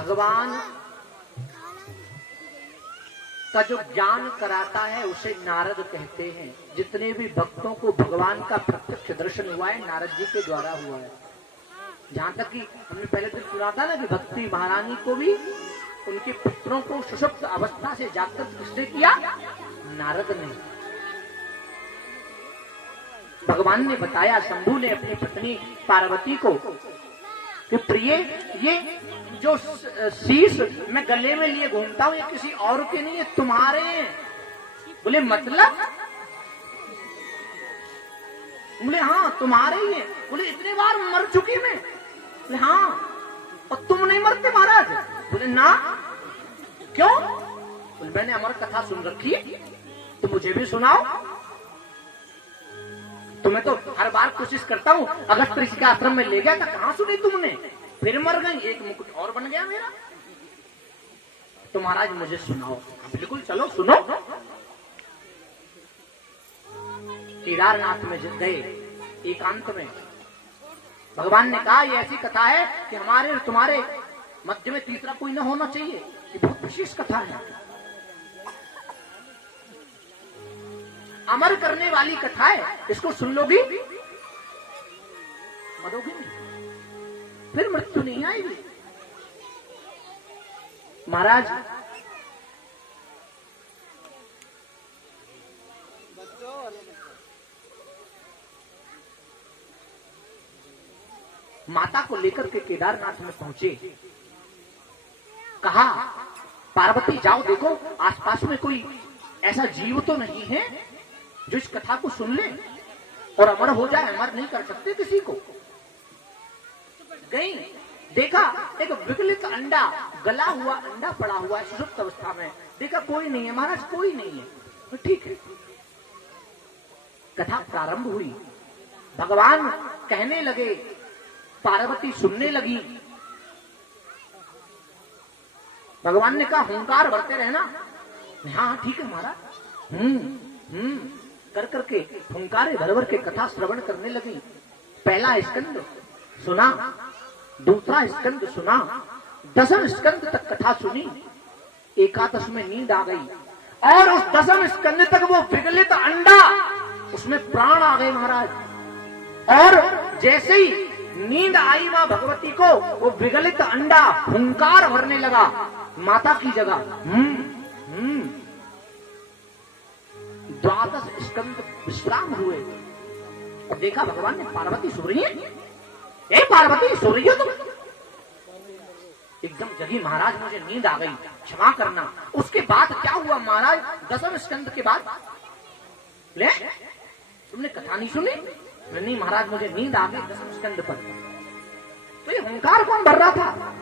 भगवान का जो ज्ञान कराता है उसे नारद कहते हैं। जितने भी भक्तों को भगवान का प्रत्यक्ष दर्शन हुआ है नारद जी के द्वारा हुआ है। जहां तक कि हमने पहले दिन सुना था ना कि भक्ति महारानी को भी उनके पुत्रों को सुषुप्त अवस्था से जागृत किसने किया? नारद ने। भगवान ने बताया, शंभु ने अपनी पत्नी पार्वती को कि प्रिय, ये जो शीश मैं गले में लिए घूमता हूं ये किसी और के नहीं है, तुम्हारे हैं। बोले मतलब? बोले हाँ तुम्हारे ही है। बोले इतने बार मर चुकी मैं? बोले हाँ। और तुम नहीं मरते महाराज? बोले ना। क्यों? बोले मैंने अमर कथा सुन रखी है, तो मुझे भी सुनाओ। तुम्हें तो हर बार कोशिश करता हूँ, अगस्त ऋषि के आश्रम में ले गया था, कहां सुनी तुमने? फिर मर गई, एक मुकुट और बन गया मेरा। तो महाराज मुझे सुनाओ। बिल्कुल चलो सुनो। केदारनाथ में गए एकांत में, भगवान ने कहा ये ऐसी कथा है कि हमारे और तुम्हारे मध्य में तीसरा कोई न होना चाहिए, ये बहुत विशेष कथा है, अमर करने वाली कथा है, इसको सुन लोगी मरोगी नहीं, फिर मृत्यु नहीं आएगी। महाराज माता को लेकर के केदारनाथ में पहुंचे। कहा पार्वती जाओ देखो आसपास में कोई ऐसा जीव तो नहीं है जो इस कथा को सुन ले और अमर हो जाए। अमर नहीं कर सकते किसी को। गई, देखा एक विकलित अंडा, गला हुआ अंडा पड़ा हुआ है सुषुप्त अवस्था में। देखा कोई नहीं है महाराज, कोई नहीं है। तो ठीक है, कथा प्रारंभ हुई। भगवान कहने लगे, पार्वती सुनने लगी। भगवान ने कहा हुंकार भरते रहना। हाँ ठीक है महाराज। कर करके हुंकारे भर भर के कथा श्रवण करने लगी। पहला स्कंद सुना, दूसरा स्कंद सुना, 10वें स्कंद तक कथा सुनी। एकादश में नींद आ गई और उस 10वें स्कंद तक वो विगलित अंडा, उसमें प्राण आ गए महाराज। और जैसे ही नींद आई मां भगवती को, वो विगलित अंडा हुंकार भरने लगा माता की जगह। 12 स्कंद विश्राम हुए और देखा भगवान ने, पार्वती सो रही है? ए पार्वती सो रही हो तुम? एकदम जगी महाराज, मुझे नींद आ गई, क्षमा करना। उसके बाद क्या हुआ महाराज? 10वें स्कंद के बाद ले तुमने कथा नहीं सुनी? नहीं महाराज मुझे नींद आ गई 10वें स्कंद पर। तो ये हुंकार कौन भर रहा था?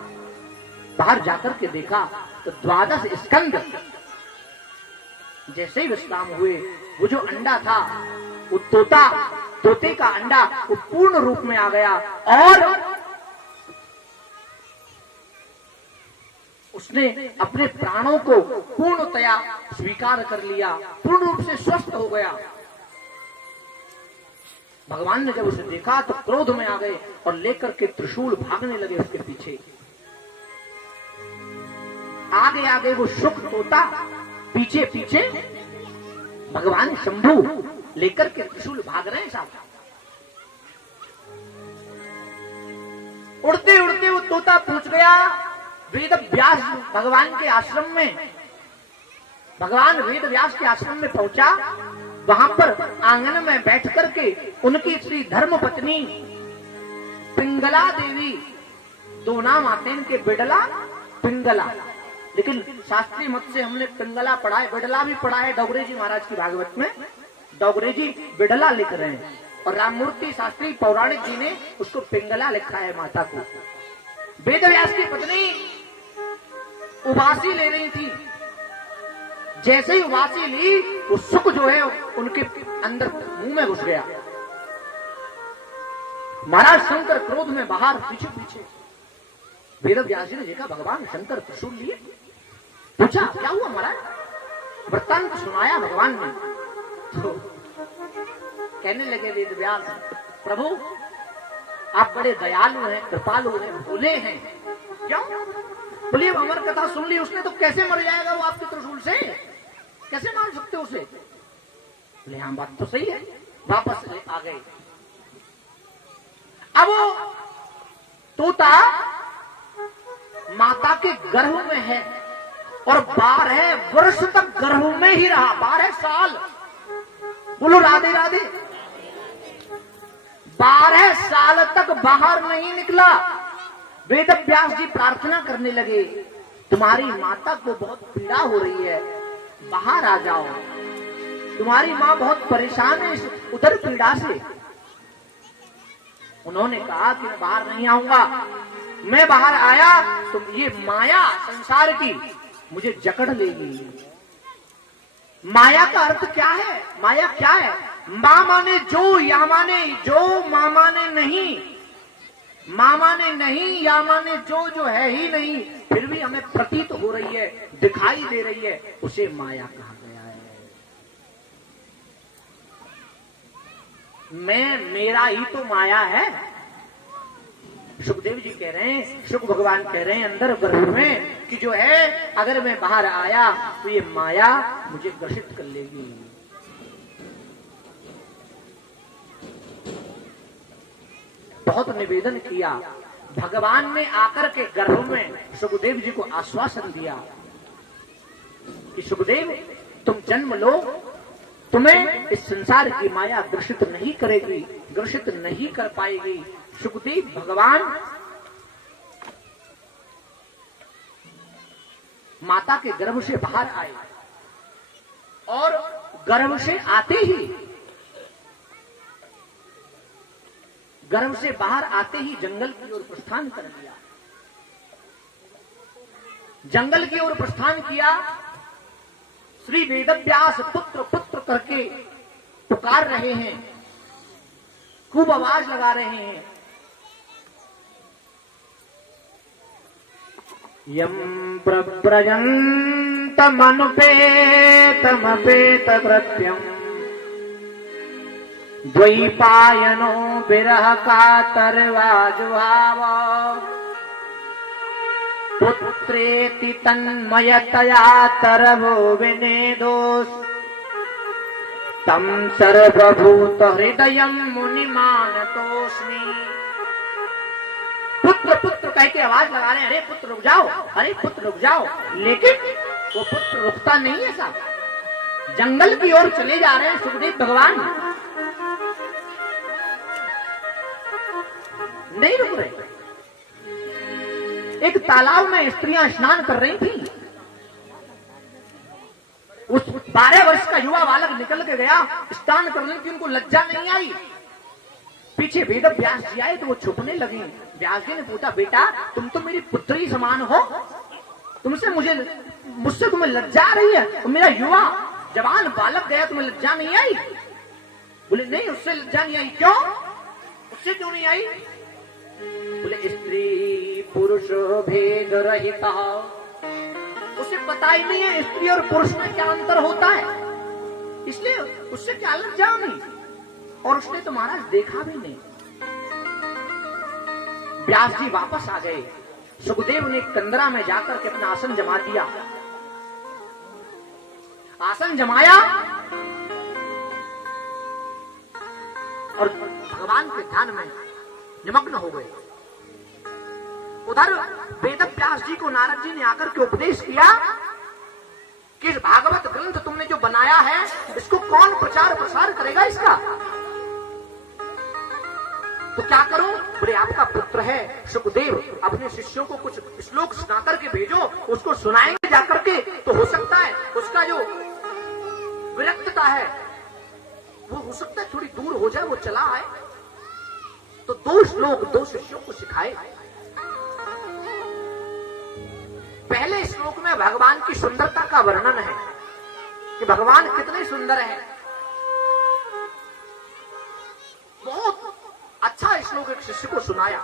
बाहर जाकर के देखा तो 12 स्कंद जैसे ही विश्राम हुए, वो जो अंडा था, वो तोते का अंडा, वो पूर्ण रूप में आ गया और उसने अपने प्राणों को पूर्णतया स्वीकार कर लिया, पूर्ण रूप से स्वस्थ हो गया। भगवान ने जब उसे देखा तो क्रोध में आ गए और लेकर के त्रिशूल भागने लगे उसके पीछे। आगे आगे वो शुक तोता, पीछे पीछे भगवान शंभु लेकर के त्रिशूल भाग रहे हैं साथ। उड़ते उड़ते वो तोता पहुंच गया वेद व्यास भगवान के आश्रम में। भगवान वेद व्यास के आश्रम में पहुंचा। वहां पर आंगन में बैठ करके उनकी श्री धर्म पत्नी पिंगला देवी, 2 नाम आते हैं इनके, बिडला पिंगला, लेकिन शास्त्रीय मत से हमने पिंगला पढ़ा है, बिडला भी पढ़ा है। डोगरे जी महाराज की भागवत में डोगरे जी बिडला लिख रहे हैं और राममूर्ति शास्त्री पौराणिक जी ने उसको पिंगला लिखा है माता को। वेद व्यास की पत्नी उबासी ले रही थी। जैसे ही उबासी ली, वो सुख जो है उनके अंदर मुंह में घुस गया। महाराज शंकर क्रोध में बाहर, पीछे पीछे। वेद व्यास जी ने देखा भगवान शंकर त्रिशूल लिए। पूछा क्या हुआ महाराज? वृत्तांत सुनाया भगवान ने। तो कहने लगे वेद व्यास, प्रभु आप बड़े दयालु हैं, कृपालु हैं, भोले हैं। क्यों? बोलिए अमर कथा सुन ली उसने तो कैसे मर जाएगा वो आपके त्रिशूल से, कैसे मार सकते हो उसे? बोले हाँ बात तो सही है। वापस आ गए। अब वो तोता माता के गर्भ में है और 12 वर्ष तक गर्भ में ही रहा, 12 साल। बोलो राधे राधे। 12 साल तक बाहर नहीं निकला। वेद व्यास जी प्रार्थना करने लगे, तुम्हारी माता को बहुत पीड़ा हो रही है, बाहर आ जाओ, तुम्हारी मां बहुत परेशान है इस उदर पीड़ा से। उन्होंने कहा कि मैं बाहर नहीं आऊंगा। मैं बाहर आया तो ये माया संसार की मुझे जकड़ लेगी। माया का अर्थ क्या है? माया क्या है? मां माने जो, या माने जो, मां माने नहीं। मां माने नहीं, या माने जो है ही नहीं, फिर भी हमें प्रतीत हो रही है, दिखाई दे रही है, उसे माया कहा गया है। मेरा ही तो माया है। सुखदेव जी कह रहे हैं, सुख भगवान कह रहे हैं अंदर गर्भ में कि जो है अगर मैं बाहर आया तो ये माया मुझे ग्रसित कर लेगी। बहुत निवेदन किया। भगवान ने आकर के गर्भ में सुखदेव जी को आश्वासन दिया कि सुखदेव तुम जन्म लो, तुम्हें इस संसार की माया ग्रसित नहीं करेगी, ग्रसित नहीं कर पाएगी। सुखदेव भगवान माता के गर्भ से बाहर आए और गर्भ से आते ही जंगल की ओर प्रस्थान कर दिया। जंगल की ओर प्रस्थान किया। श्री वेदव्यास पुत्र पुत्र करके पुकार रहे हैं, खूब आवाज लगा रहे हैं। यम प्रव्रजन्तमनुपेतमपेत कृत्यम् द्वैपायनो विरह कातर्वाजुभाव पुत्रेति तन्मयतया तरवो विनेदोस् तम सर्वभूत हृदयं मुनिमानतोस्मि। पुत्र पुत्र कह के आवाज लगा रहे हैं, अरे पुत्र रुक जाओ, अरे पुत्र रुक जाओ। लेकिन वो पुत्र रुकता नहीं है साहब, जंगल की ओर चले जा रहे हैं सुखदेव भगवान, नहीं रुक रहे। एक तालाब में स्त्रियां स्नान कर रही थी। उस 12 वर्ष का युवा बालक निकल के गया स्नान करने की, उनको लज्जा नहीं आई। पीछे वेद व्यास जी आए तो वो छुपने लगी। व्यास जी ने पूछा, बेटा तुम तो मेरी पुत्री समान हो, मुझसे तुम्हें लज्जा आ रही है? और मेरा युवा जवान बालक गया, तुम्हें लज्जा नहीं आई? बोले नहीं, उससे लज्जा नहीं आई। क्यों? उससे क्यों नहीं आई? बोले स्त्री पुरुष भेद रहिता, उसे पता ही नहीं है स्त्री और पुरुष में क्या अंतर होता है, इसलिए उससे क्या लज्जा नहीं, और उसने तो महाराज देखा भी नहीं। व्यास जी वापस आ गए। सुखदेव ने कंदरा में जाकर के अपना आसन जमा दिया। आसन जमाया और भगवान के ध्यान में निमग्न हो गए। उधर वेद व्यास जी को नारद जी ने आकर के उपदेश किया कि भागवत ग्रंथ तुमने जो बनाया है इसको कौन प्रचार प्रसार करेगा इसका? तो क्या करो? बोले आपका पुत्र है सुखदेव, अपने शिष्यों को कुछ श्लोक सुना करके भेजो, उसको सुनाएंगे जाकर के, तो हो सकता है उसका जो विरक्तता है वो हो सकता है थोड़ी दूर हो जाए, वो चला आए। तो 2 श्लोक 2 शिष्यों को सिखाए। पहले श्लोक में भगवान की सुंदरता का वर्णन है कि भगवान कितने सुंदर हैं। बहुत अच्छा श्लोक एक शिष्य को सुनाया।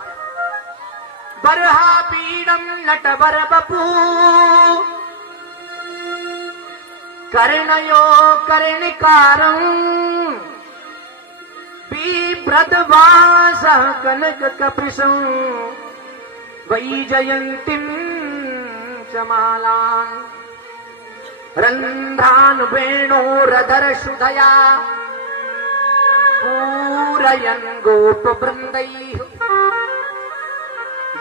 बरहा पीडम नटवर बपू कर्णयो कर्णिकारं बिभ्रद्वासः कनक कपिशं वैजयन्तीं मालान् रन्ध्रान् वेणोरधर शुधया पूरयन् गोपवृन्दैः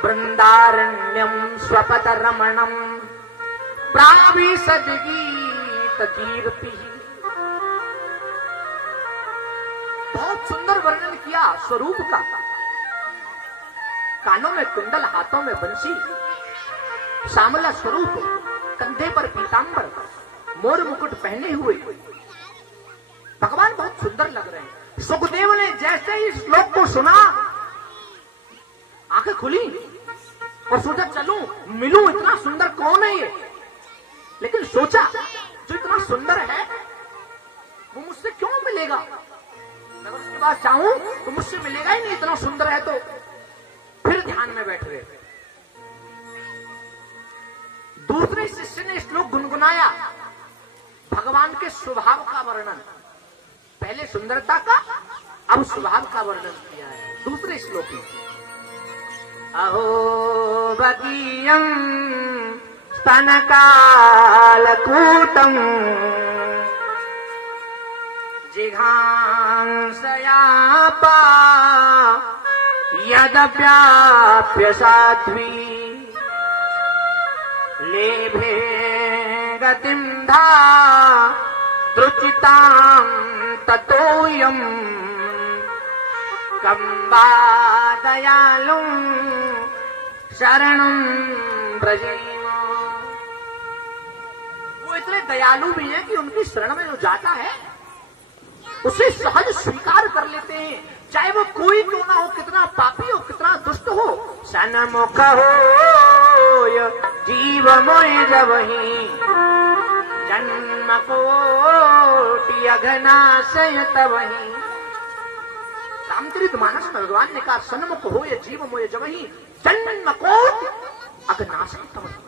वृन्दारण्यं स्वपत रमणम् प्राविशद गीत कीर्ति। बहुत सुंदर वर्णन किया स्वरूप का। कानों में कुंडल, हाथों में बंसी, श्यामला स्वरूप, कंधे पर पीतांबर, मोर मुकुट पहने हुए भगवान बहुत सुंदर लग रहे हैं। सुखदेव ने जैसे ही श्लोक को सुना आंखें खुली और सोचा चलूं मिलूं, इतना सुंदर कौन है ये। लेकिन सोचा जो इतना सुंदर है वो मुझसे क्यों मिलेगा, अगर उसके पास चाहूं तो मुझसे मिलेगा ही नहीं, इतना सुंदर है तो। फिर ध्यान में बैठ गए। दूसरे शिष्य ने श्लोक गुनगुनाया, भगवान के स्वभाव का वर्णन, पहले सुंदरता का अब स्वभाव का वर्णन किया है दूसरे श्लोक में। अहो बदीयं स्तनकालकूटम् जिघांसयापा यदप्याप्य साध्वी लेभे गतिं धा द्रुचितां ततोऽयं कम्बा दयालुं शरणं व्रजेम। वो इतने दयालु भी हैं कि उनकी शरण में जो जाता है उसे सहज स्वीकार कर लेते हैं, चाहे वो कोई क्यों ना हो, कितना पापी हो, कितना दुष्ट हो। सन्मुख हो जीव मोय जबहि जन्म कोटि अघनाशय तबहि। रामचरितमानस में भगवान ने कहा सन्मुख हो ये जीव मोय जबहि जन्म कोटि अघनाशय तबहि।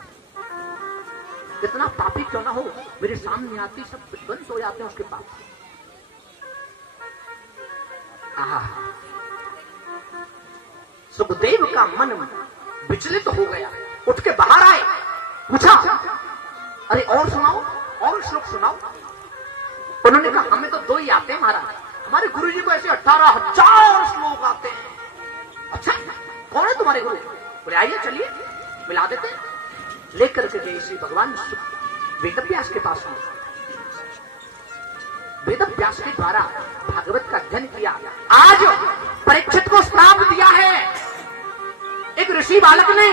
कितना पापी क्यों ना हो, मेरे सामने आती सब विध्वंस हो जाते हैं उसके पाप। सुखदेव का मन विचलित हो गया, उठ के बाहर आए, पूछा अरे और सुनाओ, और श्लोक सुनाओ। उन्होंने कहा हमें तो 2 ही आते हैं महाराज, हमारे गुरु जी को ऐसे 18,000 श्लोक आते हैं। अच्छा कौन है तुम्हारे गुरु? बोले आइए चलिए मिला देते। लेकर के गए श्री भगवान वेदव्यास के पास में। वेदव्यास के द्वारा भागवत का अध्ययन किया। आज परीक्षित को श्राप दिया है एक ऋषि बालक ने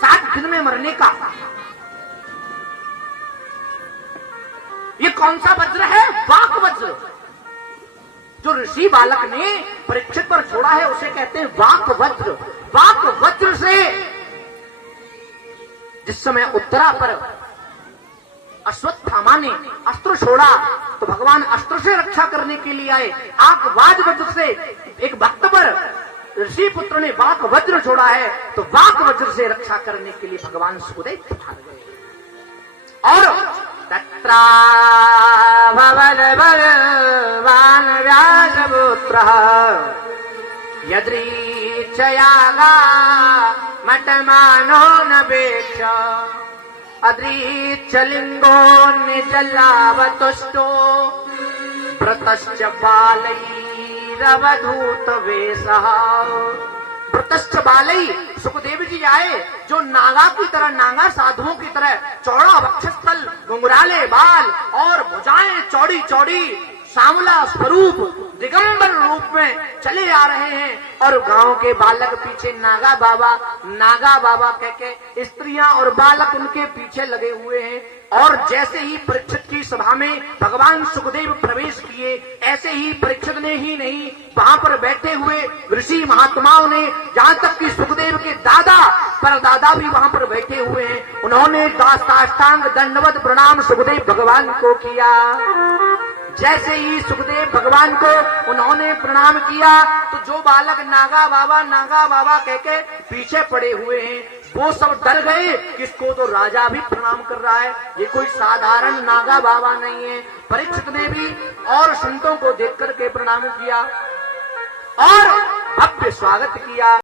7 दिन में मरने का। ये कौन सा वज्र है? वाक वज्र। जो ऋषि बालक ने परीक्षित पर छोड़ा है उसे कहते हैं वाक वज्र। वाक वज्र से जिस समय उत्तरा पर अश्वत्थामा ने अस्त्र छोड़ा तो भगवान अस्त्र से रक्षा करने के लिए आए। आक वाज वज्र से एक भक्त पर ऋषि पुत्र ने वाक वज्र छोड़ा है तो वाक वज्र से रक्षा करने के लिए भगवान सुखदेव पधार गए। और तत्रा भवद भगवान व्यासपुत्रः यदृच्छयागा मटमानो नवेक्ष अदृच्छलिंगो निजलावतुष्टो व्रतश्च बालैरवधूत वेशः। व्रतश्च बालै, सुखदेव जी आए जो नागा की तरह, नागा साधुओं की तरह चौड़ा वक्षस्थल, घुंघराले बाल और भुजाएं चौड़ी चौड़ी, सांवला स्वरूप, दिगंबर रूप में चले आ रहे हैं। और गांव के बालक पीछे नागा बाबा कह के स्त्रियां और बालक उनके पीछे लगे हुए हैं। और जैसे ही परीक्षित की सभा में भगवान सुखदेव प्रवेश किए, ऐसे ही परीक्षित ने ही नहीं, वहां पर बैठे हुए ऋषि महात्माओं ने, जहां तक कि सुखदेव के दादा परदादा भी वहां पर बैठे हुए हैं, उन्होंने साष्टांग दंडवत प्रणाम सुखदेव भगवान को किया। जैसे ही सुखदेव भगवान को उन्होंने प्रणाम किया तो जो बालक नागा बाबा कह के पीछे पड़े हुए हैं वो सब डर गए, किसको तो राजा भी प्रणाम कर रहा है, ये कोई साधारण नागा बाबा नहीं है। परीक्षित ने भी और संतों को देख करके प्रणाम किया और भव्य स्वागत किया।